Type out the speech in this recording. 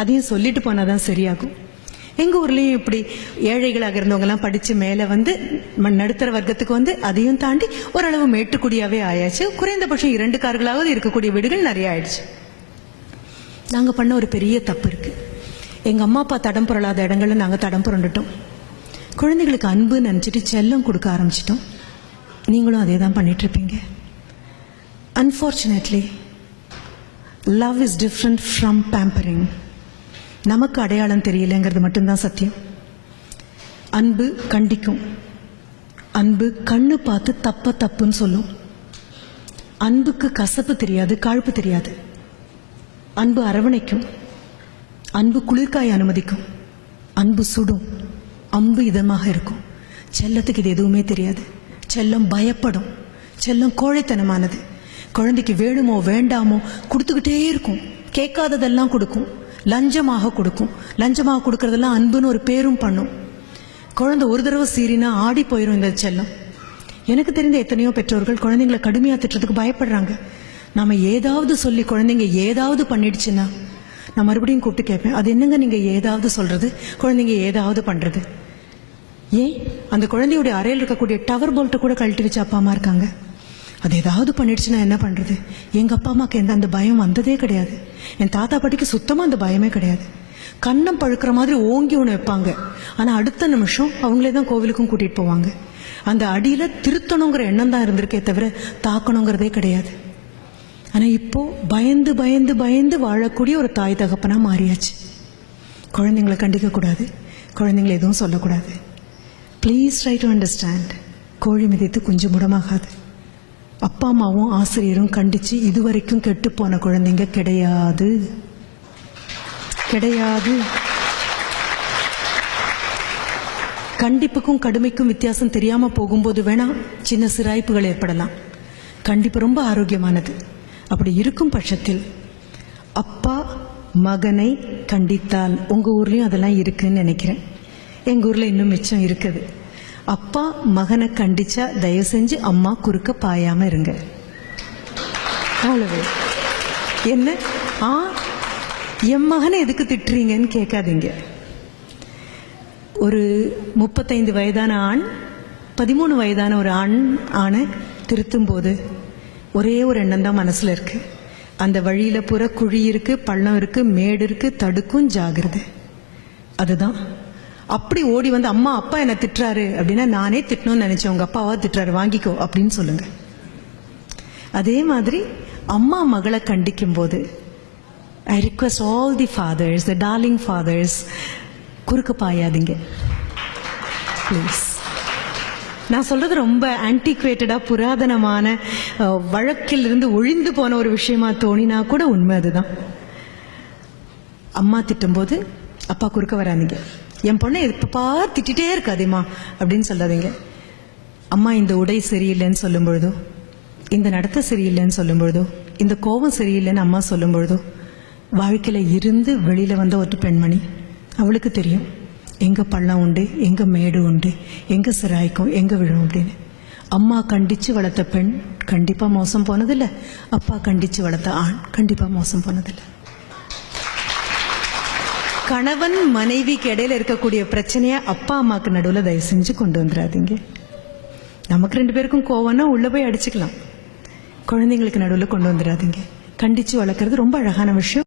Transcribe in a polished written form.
அதையும் சொல்லிட்டு போனாதான் சரியாகும். எங்கள் ஊர்லேயும் இப்படி ஏழைகளாக இருந்தவங்கலாம் படித்து மேலே வந்து நடுத்தர வர்க்கத்துக்கு வந்து அதையும் தாண்டி ஓரளவு மேட்டுக்குடியாகவே ஆயாச்சு. குறைந்தபட்சம் 2 கார்களாவது இருக்கக்கூடிய வீடுகள் நிறைய ஆயிடுச்சு. நாங்கள் பண்ண ஒரு பெரிய தப்பு இருக்குது. எங்கள் அம்மா அப்பா தடம் புரளாத இடங்களில் நாங்கள் தடம் புரண்டுட்டோம். குழந்தைகளுக்கு அன்பு நினச்சிட்டு செல்லம் கொடுக்க ஆரம்பிச்சிட்டோம். நீங்களும் அதே தான் பண்ணிகிட்ருப்பீங்க. Unfortunately love is different from pampering. நமக்கு அடையாளம் தெரியலைங்கிறது மட்டும்தான் சத்தியம். அன்பு கண்டிக்கும், அன்பு கண்ணு பார்த்து தப்புன்னு சொல்லும். அன்புக்கு கசப்பு தெரியாது, காழ்ப்பு தெரியாது. அன்பு அரவணைக்கும், அன்பு குளிர்காய அனுமதிக்கும், அன்பு சுடும், அம்பு இதமாக இருக்கும். செல்லத்துக்கு இது எதுவுமே தெரியாது. செல்லம் பயப்படும், செல்லம் கோழைத்தனமானது. குழந்தைக்கு வேணுமோ வேண்டாமோ கொடுத்துக்கிட்டே இருக்கும். கேட்காததெல்லாம் கொடுக்கும், லஞ்சமாக கொடுக்கும். லஞ்சமாக கொடுக்கறதெல்லாம் அன்புன்னு ஒரு பேரும் பண்ணும். குழந்தை ஒரு தடவை சீறினா ஆடி போயிடும் இந்த செல்லம். எனக்கு தெரிந்த எத்தனையோ பெற்றோர்கள் குழந்தைங்களை கடுமையாக திட்டுறதுக்கு பயப்படுறாங்க. நம்ம ஏதாவது சொல்லி குழந்தைங்க ஏதாவது பண்ணிடுச்சுன்னா நான் மறுபடியும் கூப்பிட்டு கேட்பேன், அது என்னங்க நீங்கள் ஏதாவது சொல்கிறது, குழந்தைங்க ஏதாவது பண்ணுறது? ஏன் அந்த குழந்தையுடைய அறையில் இருக்கக்கூடிய டவர் போல்ட்டை கூட கழட்டி வச்சு அப்பா அம்மா இருக்காங்க. அது ஏதாவது பண்ணிடுச்சுன்னா என்ன பண்ணுறது? எங்கள் அப்பா அம்மாவுக்கு அந்த பயம் வந்ததே கிடையாது. என் தாத்தா பாட்டிக்கு சுத்தமாக அந்த பயமே கிடையாது. கண்ணம் பழுக்கிற மாதிரி ஓங்கி ஒன்று வைப்பாங்க, ஆனால் அடுத்த நிமிஷம் அவங்களே தான் கோவிலுக்கும் கூட்டிகிட்டு போவாங்க. அந்த அடியில் திருத்தணுங்கிற எண்ணம் தான் இருந்திருக்கே தவிர தாக்கணுங்கிறதே கிடையாது. ஆனால் இப்போது பயந்து பயந்து பயந்து வாழக்கூடிய ஒரு தாய் தகப்பனாக மாறியாச்சு. குழந்தைங்களை கண்டிக்கக்கூடாது, குழந்தைங்களை எதுவும் சொல்லக்கூடாது. Please try to understand. கோழி மிதித்து குஞ்சு முடமாகாது. அப்பா அம்மாவும் ஆசிரியரும் கண்டித்து இதுவரைக்கும் கெட்டு போன குழந்தைங்க கிடையாது, கிடையாது. கண்டிப்புக்கும் கடுமைக்கும் வித்தியாசம் தெரியாமல் போகும்போது வேணா சின்ன சிராய்ப்புகள் ஏற்படலாம். கண்டிப்பு ரொம்ப ஆரோக்கியமானது. அப்படி இருக்கும் பட்சத்தில் அப்பா மகனை கண்டித்தால், உங்கள் ஊர்லேயும் அதெல்லாம் இருக்குன்னு நினைக்கிறேன், எங்கள் ஊரில் இன்னும் மிச்சம் இருக்குது. அப்பா மகனை கண்டிச்சா தயவு செஞ்சு அம்மா குறுக்க பாயாமல் இருங்க. அவ்வளவு. என்ன என் மகனை எதுக்கு திட்டுறீங்கன்னு கேட்காதீங்க. ஒரு 35 வயதான ஆண் 13 வயதான ஒரு ஆணை திருத்தும் போது ஒரே ஒரு எண்ணம் தான் மனசில் இருக்கு. அந்த வழியில் புற குழி இருக்கு, பள்ளம் இருக்கு, மேடு இருக்கு, தடுக்கும், ஜாகிரதை. அதுதான். அப்படி ஓடி வந்து அம்மா அப்பா என்னை திட்டுறாரு அப்படின்னா நானே திட்டணும்னு நினைச்சேன், உங்க அப்பாவா திட்டுறாரு வாங்கிக்கோ அப்படின்னு சொல்லுங்க. அதே மாதிரி அம்மா மகளை கண்டிக்கும் போது I request all the fathers, the darling fathers, குறுக்க பாயாதீங்க ப்ளீஸ். நான் சொல்றது ரொம்ப ஆன்டிக்வேட்டடா புராதனமான வழக்கில் இருந்து ஒழிந்து போன ஒரு விஷயமா தோணினா கூட உண்மை அதுதான். அம்மா திட்டும்போது அப்பா குறுக்க வராதிங்க. என் பொண்ணை எப்போ திட்டிகிட்டே இருக்காதேம்மா அப்படின்னு சொல்லாதீங்க. அம்மா இந்த உடை சரியில்லைன்னு சொல்லும் பொழுதோ, இந்த நடத்தை சரியில்லைன்னு சொல்லும் பொழுதோ, இந்த கோபம் சரியில்லைன்னு அம்மா சொல்லும் பொழுதோ, வாழ்க்கையில் இருந்து வெளியில் வந்த ஒரு பெண்மணி, அவளுக்கு தெரியும் எங்கே பள்ளம் உண்டு, எங்கே மேடு உண்டு, எங்கே சிராய்க்கும், எங்கே விழும் அப்படின்னு. அம்மா கண்டித்து வளர்த்த பெண் கண்டிப்பாக மோசம் போனதில்லை, அப்பா கண்டித்து வளர்த்த ஆண் கண்டிப்பாக மோசம் போனதில்லை. கணவன் மனைவிக்கு இடையில இருக்கக்கூடிய பிரச்சனையை அப்பா அம்மாவுக்கு நடுவில் தயவு செஞ்சு கொண்டு வந்துடாதீங்க. நமக்கு 2 பேருக்கும் கோவம்னா உள்ளே போய் அடிச்சுக்கலாம். குழந்தைங்களுக்கு நடுவில் கொண்டு வந்துடாதீங்க. கண்டித்து வளர்க்குறது ரொம்ப அழகான விஷயம்.